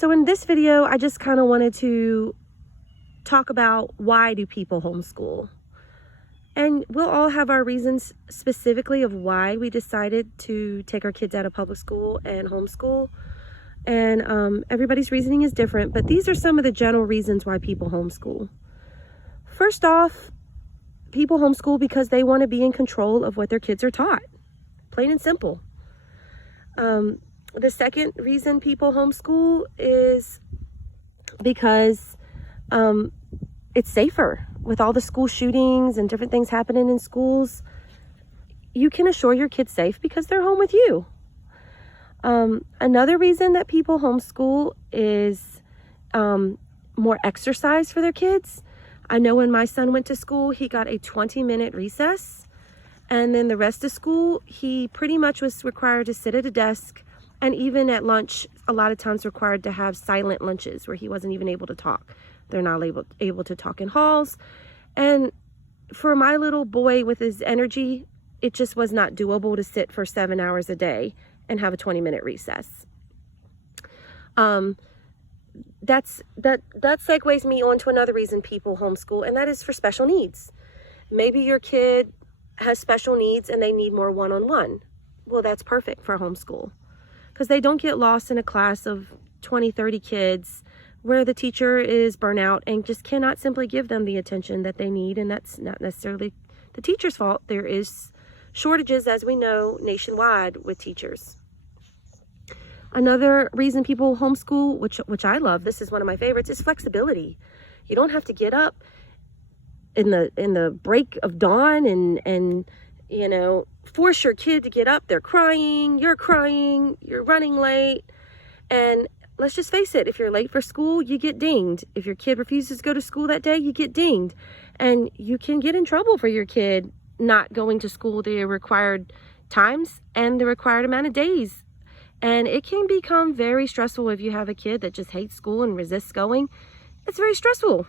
So in this video, I just kind of wanted to talk about why do people homeschool? And we'll all have our reasons specifically of why we decided to take our kids out of public school and homeschool. And everybody's reasoning is different, but these are some of the general reasons why people homeschool. First off, people homeschool because they want to be in control of what their kids are taught. Plain and simple. The second reason people homeschool is because it's safer. With all the school shootings and different things happening in schools, you can assure your kids safe because they're home with you. Another reason that people homeschool is more exercise for their kids. I know when my son went to school, he got a 20-minute recess. And then the rest of school, he pretty much was required to sit at a desk. And even at lunch, a lot of times required to have silent lunches where he wasn't even able to talk. They're not able to talk in halls. And for my little boy with his energy, it just was not doable to sit for 7 hours a day and have a 20-minute recess. That segues me on to another reason people homeschool, and that is for special needs. Maybe your kid has special needs and they need more one-on-one. Well, that's perfect for homeschool because they don't get lost in a class of 20, 30 kids where the teacher is burnout and just cannot simply give them the attention that they need. And that's not necessarily the teacher's fault. There is shortages, as we know, nationwide with teachers. Another reason people homeschool, which I love, this is one of my favorites, is flexibility. You don't have to get up in the break of dawn and you know, force your kid to get up. They're crying, you're running late. And let's just face it, if you're late for school, you get dinged. If your kid refuses to go to school that day, you get dinged. And you can get in trouble for your kid not going to school the required times and the required amount of days. And it can become very stressful if you have a kid that just hates school and resists going. It's very stressful.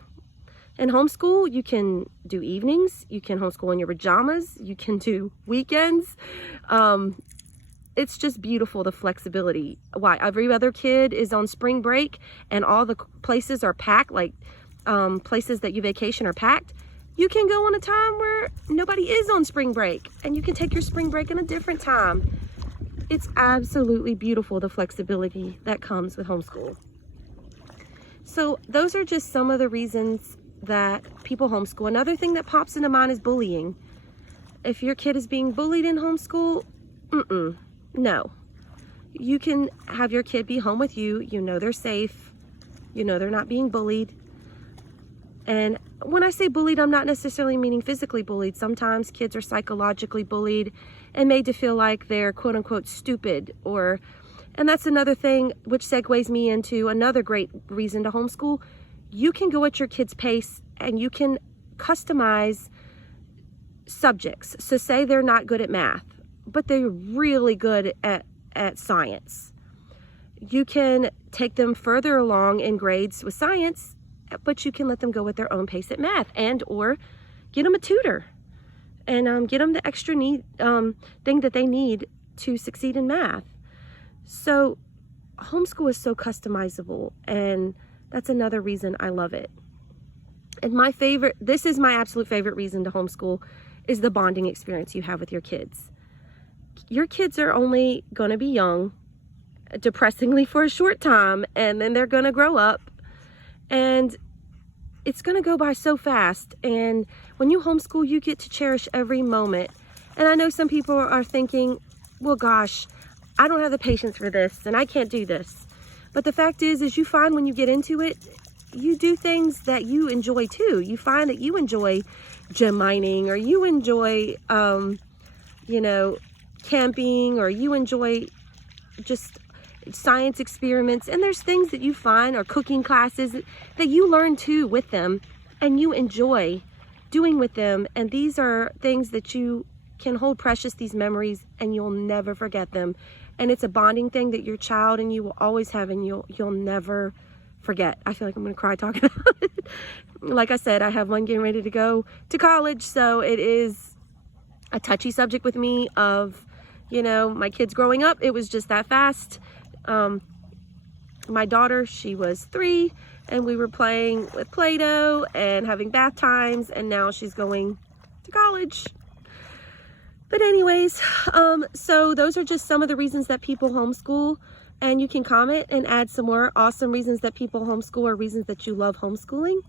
In homeschool, you can do evenings, you can homeschool in your pajamas, you can do weekends. It's just beautiful, the flexibility. Why? Every other kid is on spring break and all the places are packed, like places that you vacation are packed. You can go on a time where nobody is on spring break and you can take your spring break in a different time. It's absolutely beautiful, the flexibility that comes with homeschool. So those are just some of the reasons that people homeschool. Another thing that pops into mind is bullying. If your kid is being bullied in homeschool, no. You can have your kid be home with you. You know they're safe. You know they're not being bullied. And when I say bullied, I'm not necessarily meaning physically bullied. Sometimes kids are psychologically bullied and made to feel like they're quote unquote stupid, and that's another thing which segues me into another great reason to homeschool. You can go at your kid's pace and you can customize subjects. So say they're not good at math, but they're really good at science. You can take them further along in grades with science, but you can let them go at their own pace at math, and or get them a tutor and get them the extra thing that they need to succeed in math. So homeschool is so customizable, and that's another reason I love it. And this is my absolute favorite reason to homeschool, is the bonding experience you have with your kids. Your kids are only going to be young, depressingly for a short time, and then they're going to grow up. And it's going to go by so fast. And when you homeschool, you get to cherish every moment. And I know some people are thinking, well, gosh, I don't have the patience for this and I can't do this. But the fact is you find when you get into it, you do things that you enjoy too. You find that you enjoy gem mining, or you enjoy, camping, or you enjoy just science experiments. And there's things that you find, or cooking classes that you learn too with them and you enjoy doing with them. And these are things that you can hold precious, these memories, and you'll never forget them. And it's a bonding thing that your child and you will always have, and you'll never forget. I feel like I'm gonna cry talking about it. Like I said, I have one getting ready to go to college, so it is a touchy subject with me of, my kids growing up. It was just that fast. my daughter, she was 3, and we were playing with Play-Doh and having bath times, and now she's going to college. But anyways, so those are just some of the reasons that people homeschool, and you can comment and add some more awesome reasons that people homeschool or reasons that you love homeschooling.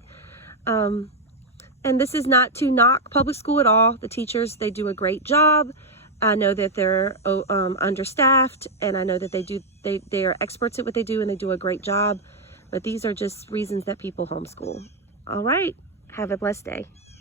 And this is not to knock public school at all. The teachers, they do a great job. I know that they're understaffed, and I know that they are experts at what they do, and they do a great job. But these are just reasons that people homeschool. All right, have a blessed day.